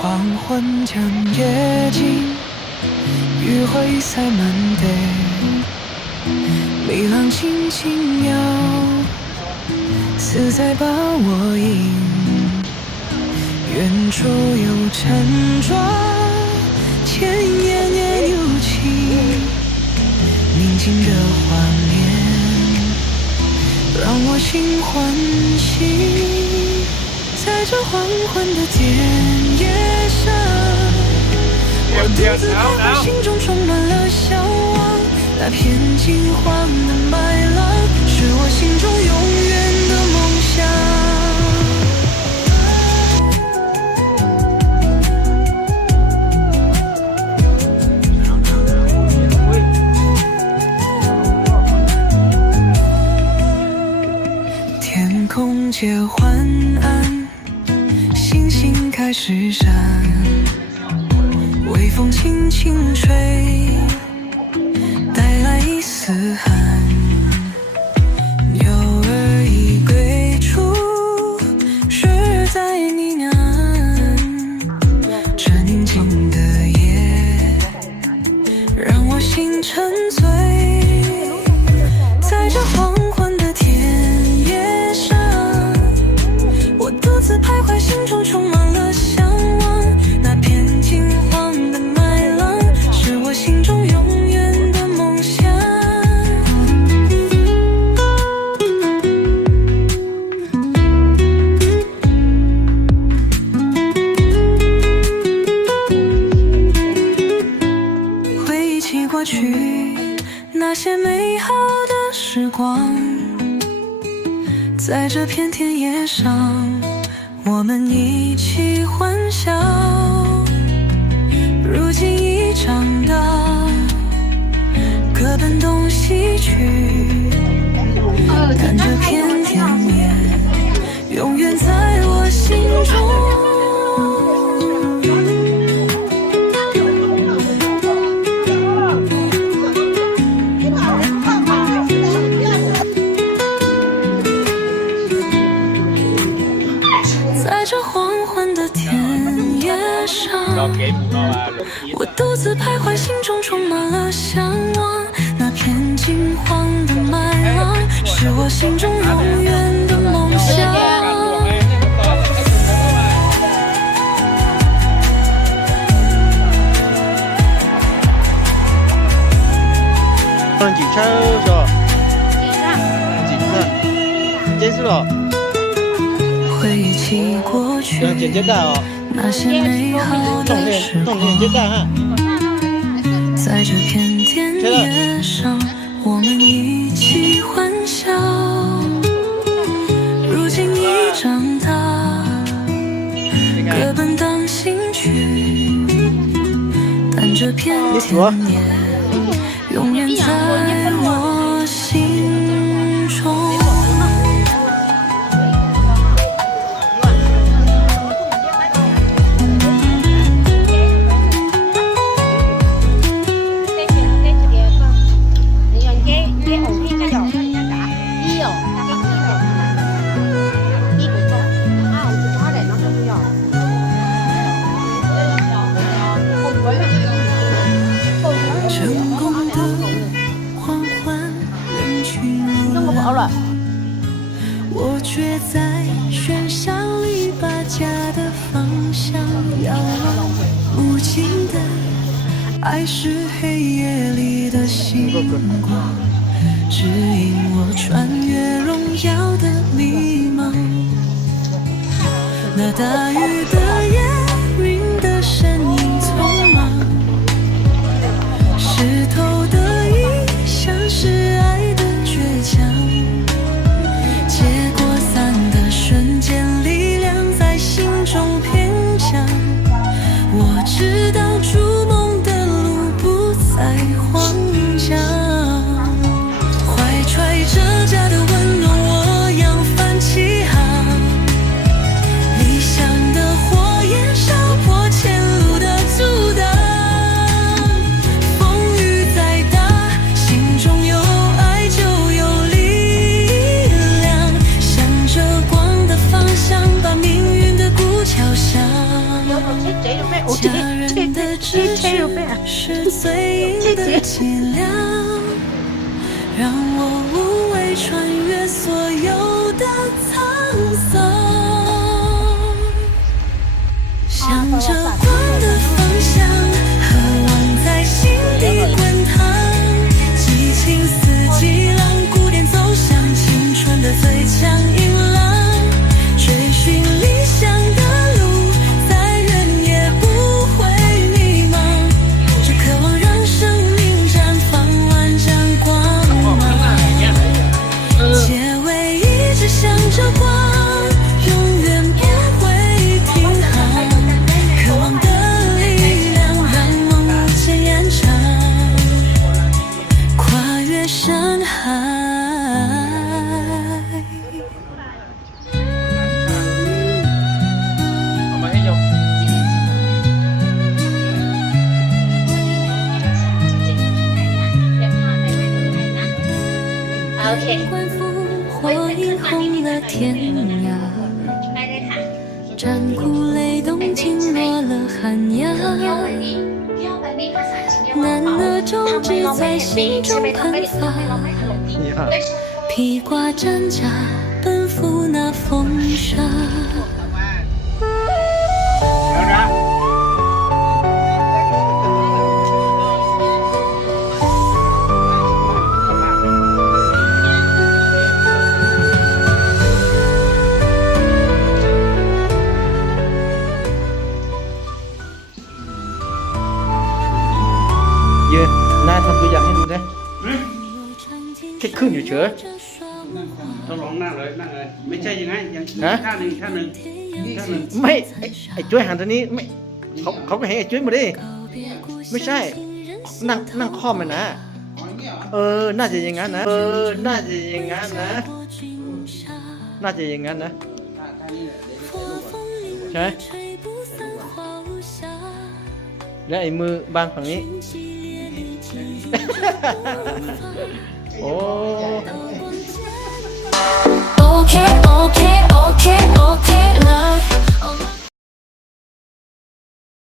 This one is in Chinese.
黄昏将夜尽，余晖塞满地，离浪轻轻摇，似在把我引。远处有沉撞，千言也有情，宁静的画面让我心欢喜。在这黄昏的田野上，我独自徘徊，心中充满了向往。那片金黄的麦浪，是我心中永远的梦想。天空渐缓暗，星星开始闪，微风轻轻吹，带来一丝寒。鸟儿已归处，是在呢喃。这宁静的夜，让我心沉醉。在这黄昏的田野上，我独自徘徊，心中充满了向往。那片金黄的麦浪，是我心中永远的梦想。回忆起过去那些美好的时光，在这片田野上，我们一起欢笑。如今已长大，各奔东西去，但这片田野永远在我心中。在这黄昏的田野上，我独自徘徊，心中充满了向往。那片金黄的麦浪，是我心中永远的梦想。chị sao rồi? Chị sao? Chết rồi. 回忆起过去那些美好的时光，在这片田野上，我们一起欢笑。如今已长大，各奔当行去，但这片田野永远在我心中。成功的缓缓人群里，我却在喧嚣里把家的方向遥望。无尽的爱是黑夜里的星光，指引我穿越荣耀的迷茫。那大雨的夜，云的身影匆忙，湿透的衣像是爱的倔强，结果散的瞬间，力量在心中偏强。我知道筑梦的路不再荒凉，怀揣着家的温暖，我扬帆起航。理想的火焰烧破前路的阻挡，家人的支持是最硬的脊梁，让我无畏穿越所有的沧桑。向着光的方向，渴望在心底滚烫。激情四季浪，古典走向青春的最强音浪。追寻理想的路，再远也不会迷茫。只渴望让生命绽放万丈光芒。结尾一直向着光，永远不会停航。渴望的力量，让梦无限延长，跨越山海。官复火映红了天涯，战鼓擂动惊落了寒鸦。男儿种植在心中喷发，披挂战甲奔赴那风沙。ยืนนายทำตัวอย่างให้ดูนะแค่ขึ้นอยู่เฉย ต้องลองนั่งเลยนั่งเลยไม่ใช่ยังไงยังท่าหนึ่งท่าหนึ่งท่าหนึ่ง ไม่ไอ้จ้วยหันตัวนี้ไม่เขาก็เห็นไอ้จ้วยหมดดิไม่ใช่นั่งคล่อมมันนะน่าจะอย่างนั้นนะน่าจะอย่างนั้นนะน่าจะอย่างนั้นนะใช่ไหมแล้วไอ้มือบางฝั่งนี้โอ้ Okay, okay, okay, okay, love.